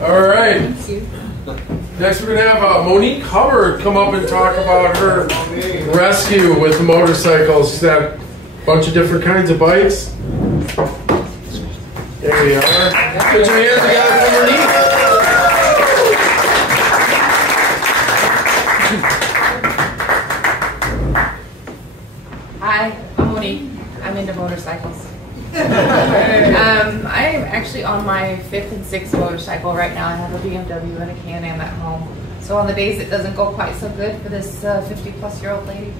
All right. Thank you. Next, we're going to have Monique Hubartt come up and talk about her rescue with the motorcycles. She's got a bunch of different kinds of bikes. There we are. Put your hands together for Monique. Hi, I'm Monique. I'm into motorcycles. I'm actually on my 5th and 6th motorcycle right now. I have a BMW and a Can-Am at home. So on the days it doesn't go quite so good for this 50-plus-year-old lady,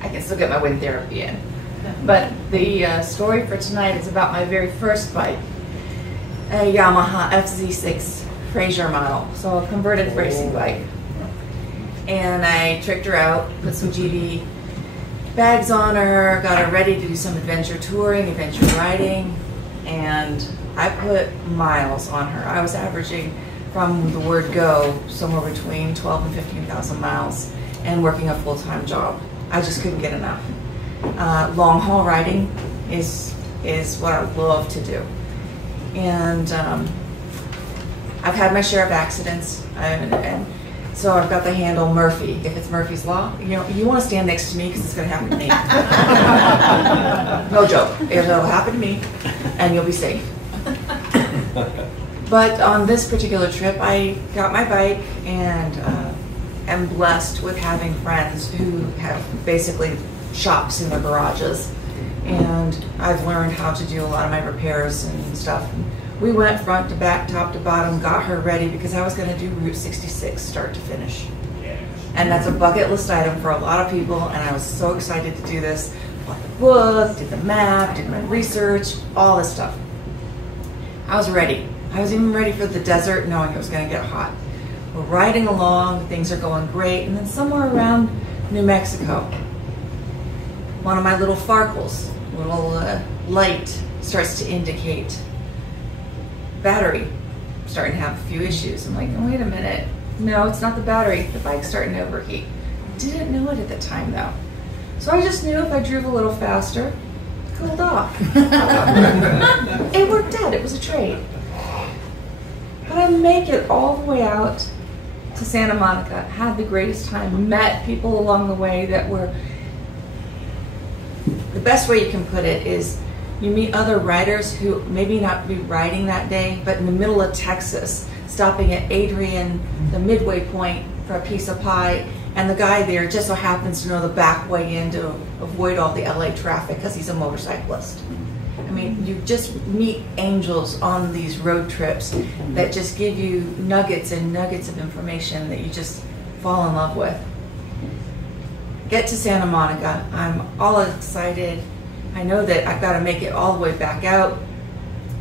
I can still get my wind therapy in. But the story for tonight is about my very first bike, a Yamaha FZ6 Fraser model, so a converted racing bike. And I tricked her out, put some GD bags on her, got her ready to do some adventure touring, adventure riding, and I put miles on her. I was averaging from the word go somewhere between 12 and 15,000 miles and working a full-time job. I just couldn't get enough. Long haul riding is what I love to do. And I've had my share of accidents, and so I've got the handle Murphy. If it's Murphy's Law, you know, you want to stand next to me because it's going to happen to me. No joke. It'll happen to me, and you'll be safe. But on this particular trip, I got my bike and am blessed with having friends who have basically shops in their garages. And I've learned how to do a lot of my repairs and stuff. We went front to back, top to bottom, got her ready because I was going to do Route 66 start to finish. And that's a bucket list item for a lot of people, and I was so excited to do this. Bought the book, did the map, did my research, all this stuff. I was ready. I was even ready for the desert, knowing it was going to get hot. We're riding along, things are going great, and then somewhere around New Mexico, one of my little Farkles, little light starts to indicate battery, starting to have a few issues. I'm like, oh, wait a minute. No, it's not the battery. The bike's starting to overheat. Didn't know it at the time, though. So I just knew if I drove a little faster, it cooled off. It worked out. It was a trade. But I make it all the way out to Santa Monica. Had the greatest time. Met people along the way that were... The best way you can put it is you meet other riders who maybe not be riding that day, but in the middle of Texas, stopping at Adrian, the midway point, for a piece of pie, and the guy there just so happens to know the back way in to avoid all the LA traffic because he's a motorcyclist. I mean, you just meet angels on these road trips that just give you nuggets and nuggets of information that you just fall in love with. Get to Santa Monica. I'm all excited. I know that I've got to make it all the way back out.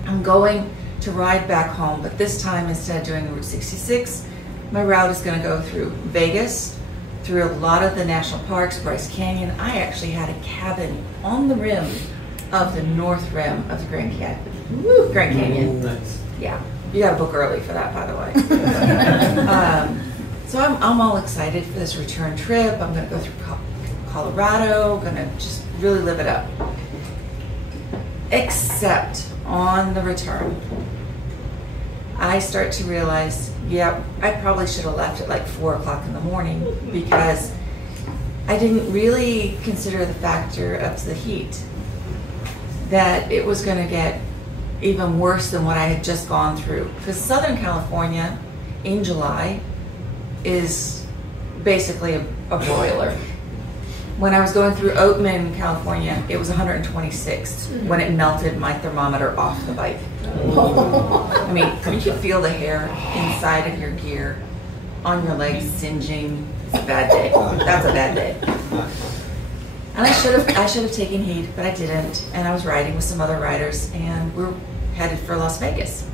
I'm going to ride back home, but this time instead of doing Route 66, my route is going to go through Vegas, through a lot of the national parks, Bryce Canyon. I actually had a cabin on the rim of the north rim of the Grand Canyon. Woo, Grand Canyon. Nice. Yeah, you got to book early for that, by the way. So I'm all excited for this return trip. I'm going to go through Colorado, going to just really live it up. Except on the return, I start to realize, yeah, I probably should have left at like 4 o'clock in the morning because I didn't really consider the factor of the heat, that it was going to get even worse than what I had just gone through. Because Southern California in July is basically a broiler. When I was going through Oatman, California, it was 126 when it melted my thermometer off the bike. I mean, you could feel the hair inside of your gear, on your legs singeing. It's a bad day. That's a bad day. And I should have taken heed, but I didn't. And I was riding with some other riders, and we're headed for Las Vegas.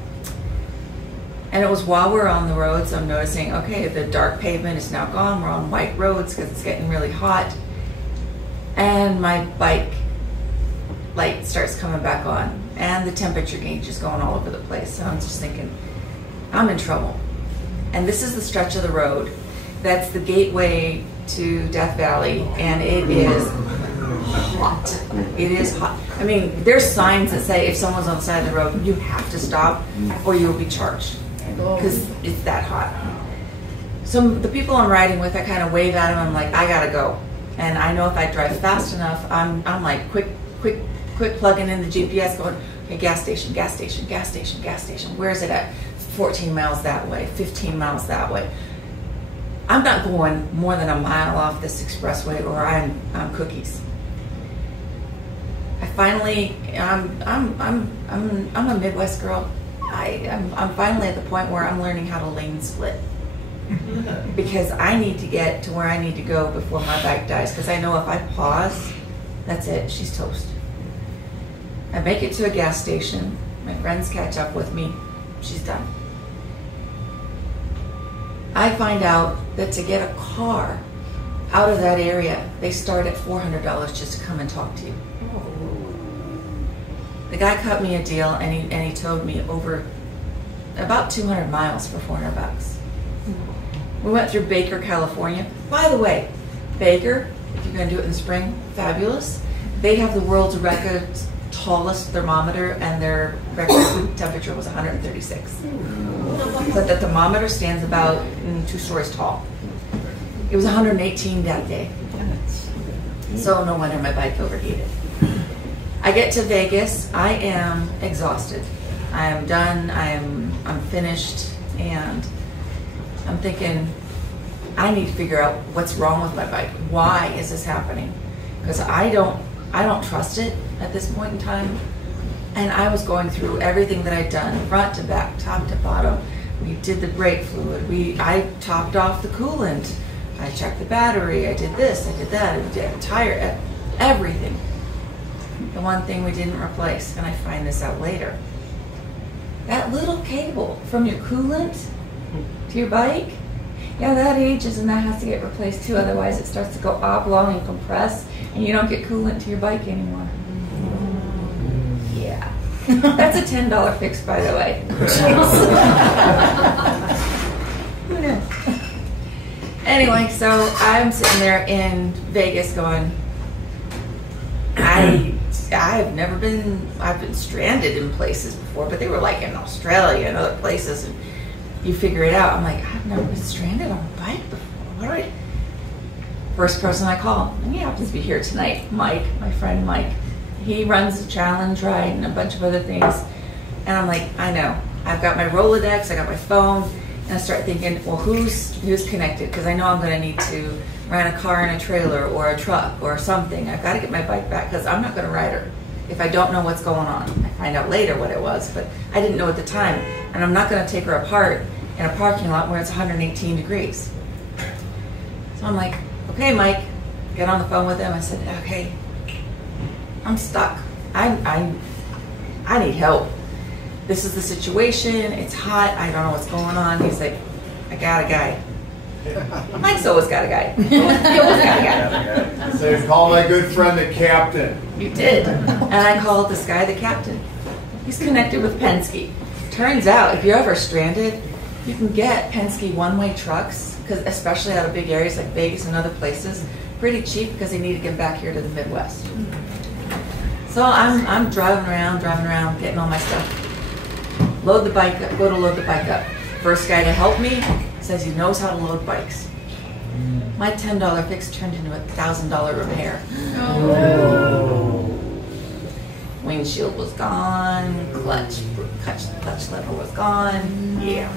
And it was while we're on the roads, I'm noticing, okay, the dark pavement is now gone. We're on white roads because it's getting really hot. And my bike light starts coming back on, and the temperature gauge is going all over the place. So I'm just thinking, I'm in trouble. And this is the stretch of the road that's the gateway to Death Valley, and it is hot. It is hot. I mean, there's signs that say if someone's on the side of the road, you have to stop or you'll be charged. because it's that hot. So the people I'm riding with, I kind of wave at them. I'm like, I gotta go. And I know if I drive fast enough, I'm like quick plugging in the GPS, going, okay, gas station, gas station, gas station, gas station. Where is it at? 14 miles that way, 15 miles that way. I'm not going more than a mile off this expressway, or I'm cookies. I finally, I'm a Midwest girl. I'm finally at the point where I'm learning how to lane split. Because I need to get to where I need to go before my bike dies. Because I know if I pause, that's it, she's toast. I make it to a gas station. My friends catch up with me. She's done. I find out that to get a car out of that area, they start at $400 just to come and talk to you. The guy cut me a deal, and he towed me over about 200 miles for $400. We went through Baker, California. By the way, Baker, if you're going to do it in the spring, fabulous. They have the world's record tallest thermometer, and their record temperature was 136. But the thermometer stands about 2 stories tall. It was 118 that day. So no wonder my bike overheated. I get to Vegas. I am exhausted. I am done. I'm finished, and I'm thinking, I need to figure out what's wrong with my bike. Why is this happening? Because I don't trust it at this point in time. And I was going through everything that I'd done, front to back, top to bottom. We did the brake fluid. I topped off the coolant. I checked the battery. I did this. I did that. I did a tire. Everything. The one thing we didn't replace, and I find this out later, that little cable from your coolant to your bike, yeah, that ages and that has to get replaced too. Otherwise, it starts to go oblong and compress, and you don't get coolant to your bike anymore. Yeah, that's a $10 fix, by the way. Who knows? Anyway, so I'm sitting there in Vegas going, I've been stranded in places before, but they were like in Australia and other places, and you figure it out. I'm like, I've never been stranded on a bike before. First person I call, and he happens to be here tonight, Mike, my friend Mike. He runs a challenge ride and a bunch of other things. And I'm like, I know. I've got my Rolodex, I got my phone, and I start thinking, well, who's connected? Because I know I'm going to need to rent a car and a trailer or a truck or something. I've got to get my bike back because I'm not going to ride her if I don't know what's going on. I find out later what it was, but I didn't know at the time. And I'm not going to take her apart in a parking lot where it's 118 degrees. So I'm like, okay, Mike, get on the phone with him. I said, okay, I'm stuck. I need help. This is the situation. It's hot. I don't know what's going on. He's like, I got a guy. Mike's always got a guy. He always got a guy. So call my good friend the captain. You did. And I called this guy the captain. He's connected with Penske. Turns out, if you're ever stranded, you can get Penske one-way trucks, because especially out of big areas like Vegas and other places, pretty cheap because they need to get back here to the Midwest. So I'm driving around, getting all my stuff. Load the bike up, go to load the bike up. First guy to help me says he knows how to load bikes. My $10 fix turned into a $1,000 repair. Oh. Windshield was gone, clutch lever was gone. Yeah.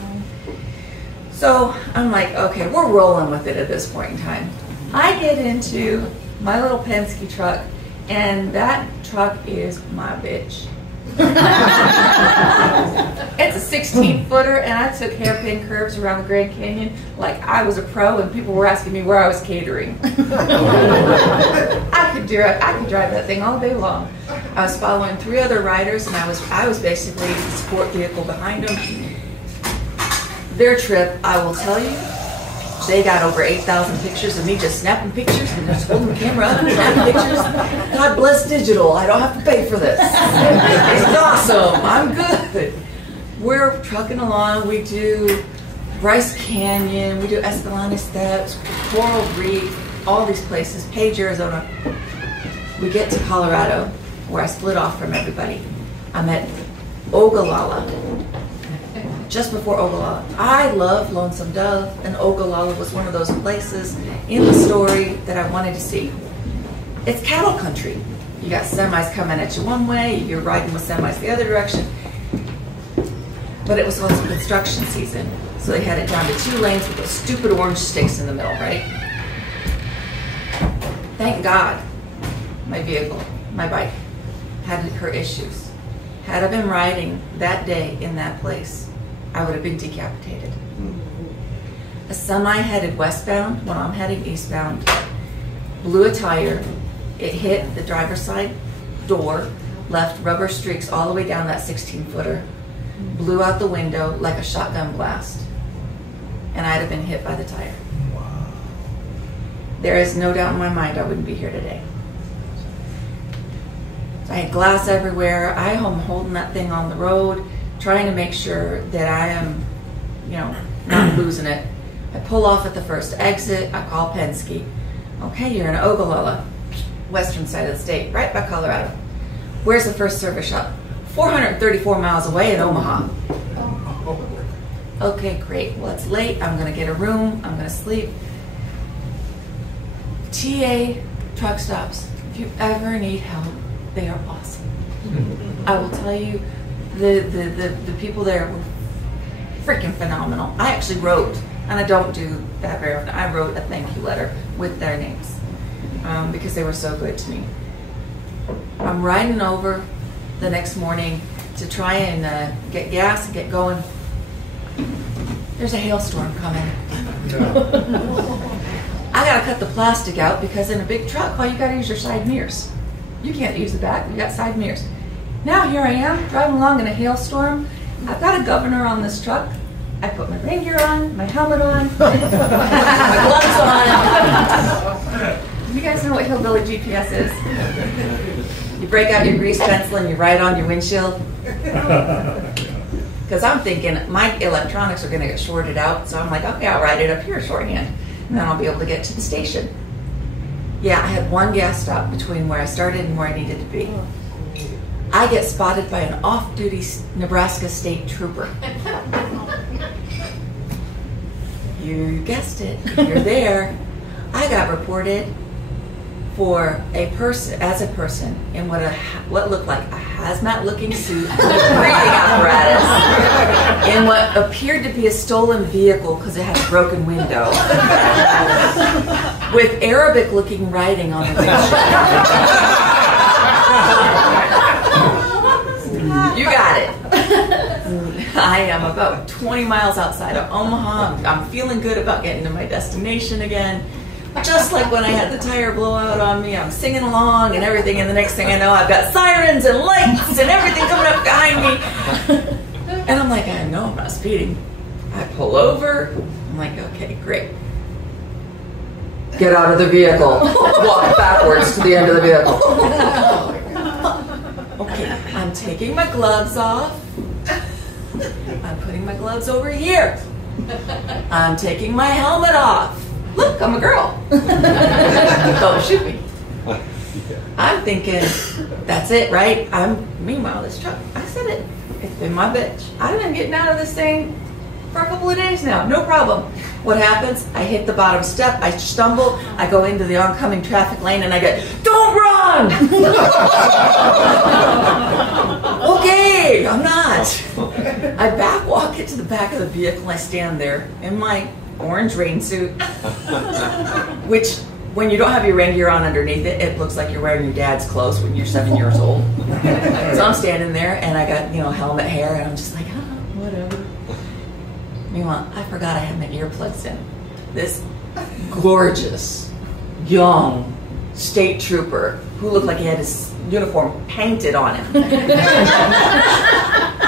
So I'm like, okay, we're rolling with it at this point in time. I get into my little Penske truck, and that truck is my bitch. It's a 16-footer, and I took hairpin curves around the Grand Canyon like I was a pro, and people were asking me where I was catering. I could drive that thing all day long. I was following 3 other riders, and I was basically the sport vehicle behind them. Their trip, I will tell you, they got over 8,000 pictures of me just snapping pictures and just holding the camera up and snapping pictures. God bless digital. I don't have to pay for this. It's awesome. I'm good. We're trucking along. We do Bryce Canyon. We do Escalante Steps, Coral Reef, all these places. Page, Arizona. We get to Colorado, where I split off from everybody. I'm at Ogallala. just before Ogallala. I love Lonesome Dove, and Ogallala was one of those places in the story that I wanted to see. It's cattle country. You got semis coming at you one way, you're riding with semis the other direction. But it was also construction season, so they had it down to 2 lanes with those stupid orange sticks in the middle, right? Thank God my vehicle, my bike, had her issues. Had I been riding that day in that place, I would have been decapitated. A semi headed westbound when I'm heading eastbound, blew a tire. It hit the driver's side door, left rubber streaks all the way down that 16-footer, blew out the window like a shotgun blast, and I'd have been hit by the tire. Wow. There is no doubt in my mind I wouldn't be here today. So I had glass everywhere. I am holding that thing on the road, trying to make sure that I am, not losing it. I pull off at the first exit. I call Penske. Okay, you're in Ogallala, western side of the state, right by Colorado. Where's the first service shop? 434 miles away in Omaha. Okay, great. Well, it's late. I'm going to get a room. I'm going to sleep. TA truck stops. If you ever need help, they are awesome. I will tell you, the people there were freaking phenomenal. I actually wrote, and I don't do that very often, I wrote a thank you letter with their names because they were so good to me. I'm riding over the next morning to try and get gas and get going. There's a hailstorm coming. I gotta cut the plastic out because in a big truck, all you gotta use your side mirrors. You can't use the back, you got side mirrors. Now here I am, driving along in a hailstorm. I've got a governor on this truck. I put my rain gear on, my helmet on, my gloves on. You guys know what Hillbilly GPS is? You break out your grease pencil and you write on your windshield. Because I'm thinking my electronics are going to get shorted out, so I'm like, okay, I'll write it up here shorthand, and then I'll be able to get to the station. Yeah, I had one gas stop between where I started and where I needed to be. I get spotted by an off-duty Nebraska state trooper. You guessed it, you're there. I got reported for a person in what looked like a hazmat-looking suit, with breathing apparatus, in what appeared to be a stolen vehicle because it had a broken window, with Arabic-looking writing on the windshield. You got it. I am about 20 miles outside of Omaha. I'm feeling good about getting to my destination again. Just like when I had the tire blowout on me, I'm singing along and everything, and the next thing I know, I've got sirens and lights and everything coming up behind me. And I'm like, I know I'm not speeding. I pull over. I'm like, okay, great. Get out of the vehicle. Walk backwards to the end of the vehicle. Okay, I'm taking my gloves off. I'm putting my gloves over here. I'm taking my helmet off. Look, I'm a girl. Don't shoot me. I'm thinking, that's it, right? Meanwhile, this truck, I said it. It's been my bitch. I've been getting out of this thing for a couple of days now, no problem. What happens? I hit the bottom step, I stumble, I go into the oncoming traffic lane, and I get, don't run! Okay, I'm not. I back walk it to the back of the vehicle, I stand there in my orange rain suit, which when you don't have your rain gear on underneath it, it looks like you're wearing your dad's clothes when you're 7 years old. So I'm standing there and I got, helmet hair, and I'm just like, whatever. Meanwhile, I forgot I had my earplugs in. This gorgeous, young state trooper who looked like he had his uniform painted on him.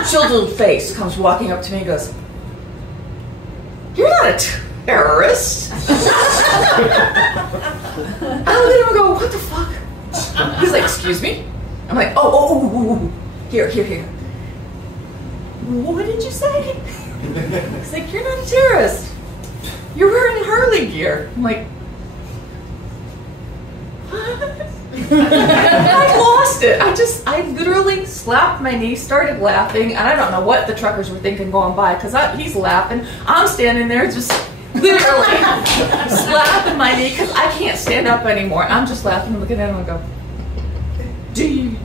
Chiseled face comes walking up to me and goes, "You're not a terrorist." I look at him and go, "What the fuck?" He's like, "Excuse me?" I'm like, oh, here. What did you say? He's like, "You're not a terrorist. You're wearing Harley gear." I'm like, what? I lost lost it. I literally slapped my knee, started laughing, and I don't know what the truckers were thinking going by, because he's laughing. I'm standing there just literally slapping my knee because I can't stand up anymore. I'm just laughing and looking at him and go, do you?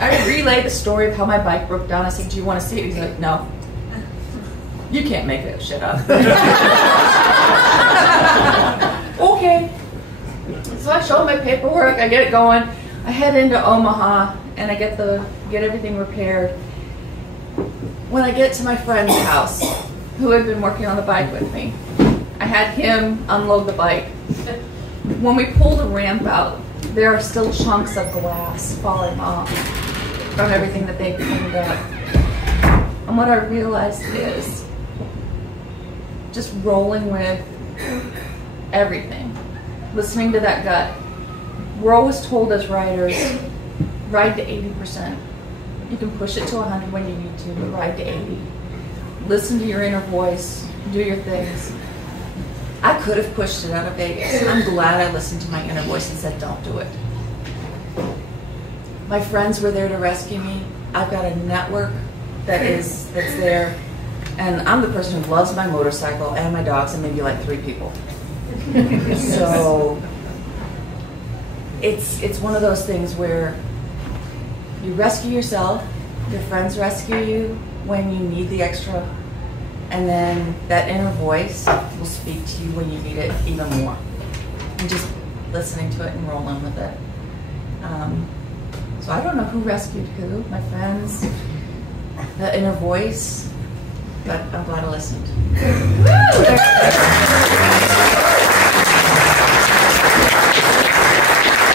I relayed the story of how my bike broke down. I said, do you want to see it? He's like, no. You can't make that shit up. Okay. So I show him my paperwork, I get it going. I head into Omaha and I get everything repaired. When I get to my friend's house, who had been working on the bike with me, I had him unload the bike. When we pull the ramp out, there are still chunks of glass falling off from everything that they cleaned up. And what I realized is just rolling with everything, listening to that gut. We're always told as riders, ride to 80%. You can push it to 100 when you need to, but ride to 80. Listen to your inner voice, do your things. I could have pushed it out of Vegas. I'm glad I listened to my inner voice and said, don't do it. My friends were there to rescue me. I've got a network that's there. And I'm the person who loves my motorcycle and my dogs and maybe like 3 people. So it's one of those things where you rescue yourself, your friends rescue you when you need the extra, and then that inner voice will speak to you when you need it even more. And just listening to it and rolling with it. So I don't know who rescued who, my friends, the inner voice, but I'm glad I listened.